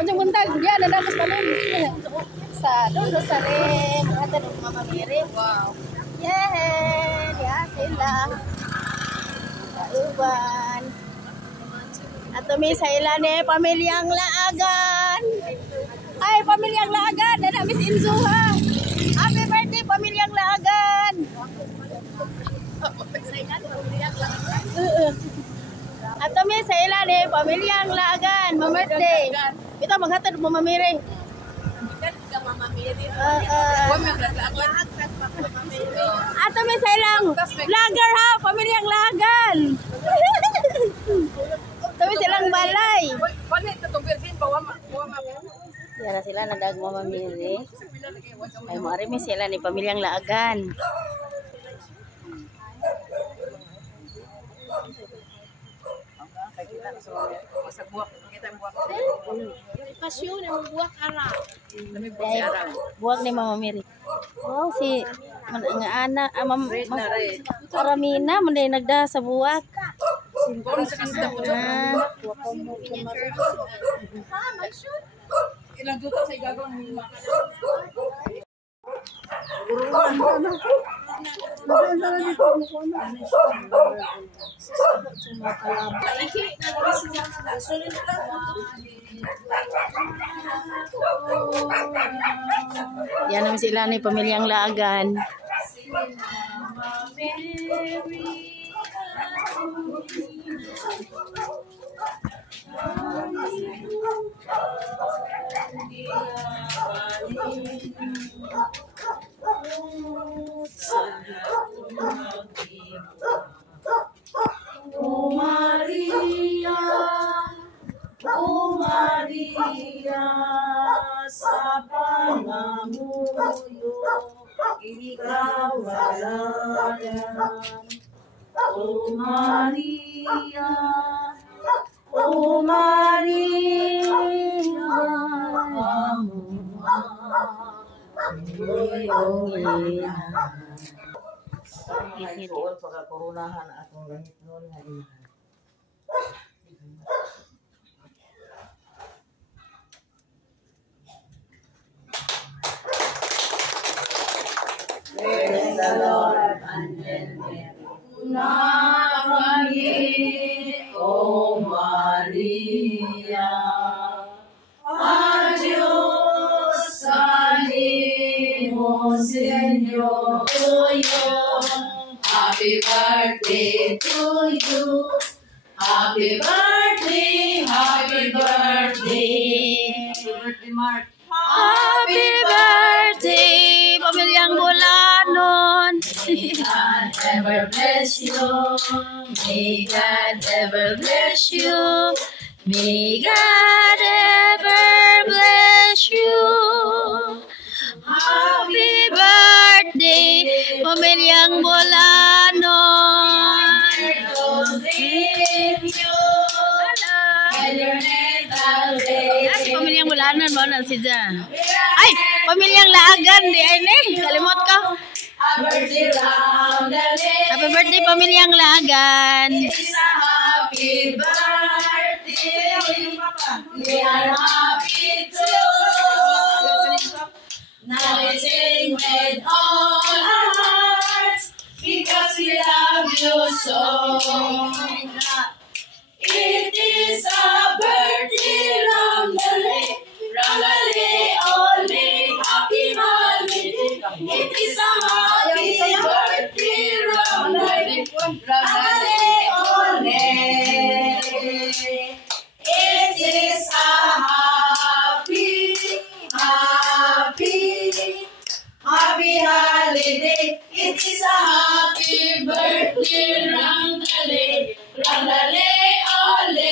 Unjung buntag dia ada dapat balon. Sa doon sa rin. Ada ng Mama Mary. Wow. Yeah, dia sila. Uban. Ato mi sa ila ni pamilyang Laagan. Ay, pamilyang Laagan. Dada Miss Inzuha. Happy birthday pamilyang Laagan. Ato mi sa ila ni pamilyang Laagan. Ma-birthday. Kita maghatod mo mamiri. Ato mi sa ilang vlogger ha, pamilyang Laagan. Tapi silang balay. Yara sila nadag mo mamili. Ay mo ari mi sila ni pamilyang Laagan. Pasyon ang buwak ara. Buwak ni Mama Mary. Wow, si nga ana Aramina man day nagda sa buwak. Ilang juta sa igagawang yan naman sila ni pamilyang Laagan. Oh Maria, oh Maria, sa pangamuyo, ikaw walayan. Oh Maria, oh Maria, Ituon pagkakurunahan atong langit noon nga imahan. praise the Lord, Angel Mary. Nakakayi, O Maria, Adios salimo, Señor, tuyo. Happy birthday to you. Happy birthday, happy birthday. Happy birthday, Mark. Happy birthday pamilyang Bulanon. May God ever bless you. May God ever bless you. May God ever bless you. Happy birthday pamilyang Bulanon. Si pamilyang Bulanon mo na si Ja. Ay, pamilyang Laagan di ay ni. Kalimot ko. Happy birthday pamilyang Laagan. It's a happy birthday. We are happy too. Now we sing with all our hearts because we love you so. It is a birthday, Ramdale, ole, happy holiday. It is a happy birthday, Ramdale, ole. It is a happy holiday. It is a happy birthday, Ramdale, ole.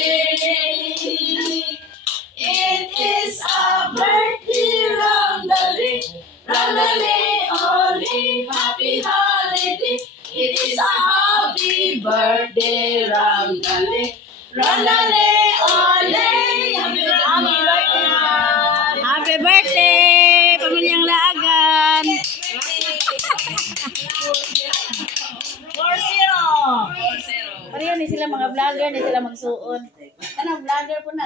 It is a birthday, Ramdale, ole. Happy holiday. It is a happy birthday, Ramdale, ole. Happy birthday pamilyang Laagan. 4-0. Pareho ni sila mga vlogger, ni sila magsuon. Kanang vlog vlogger po na.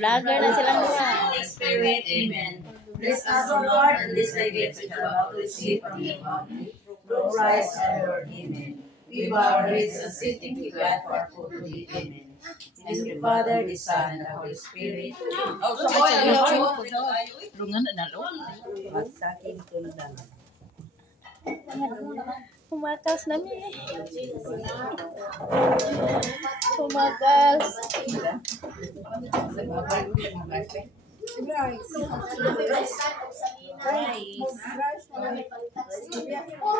Vlogger na silang dua. Holy Spirit, amen. Bless us, O Lord, and this thy gift which we are about to receive from your body. Through Christ our Lord, amen. We bow our heads and say thank you, God, for our food today, amen. And the Father, the Son, and the Holy Spirit. Pumakas namin. Pumakas.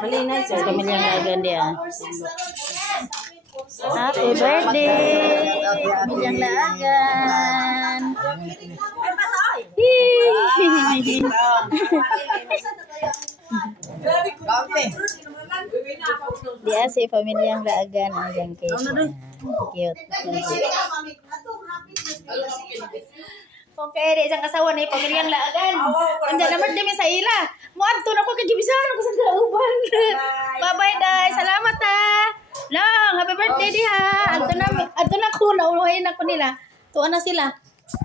Malinay Sa pamilyang lagan dia. Happy birthday, pamilyang lagan. Dia si pamilyang lagan ang jangkit. Cute. Okay, di isang kasawa na pamilyang laagan. Andiyan naman din sa ila. Muadto na ko kay gibisahan ko sa kauban. Bye-bye, day. Salamat ha. Long, happy birthday diha. Adto na ko na unahin ako nila. Tuwa na sila.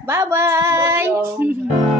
Bye-bye.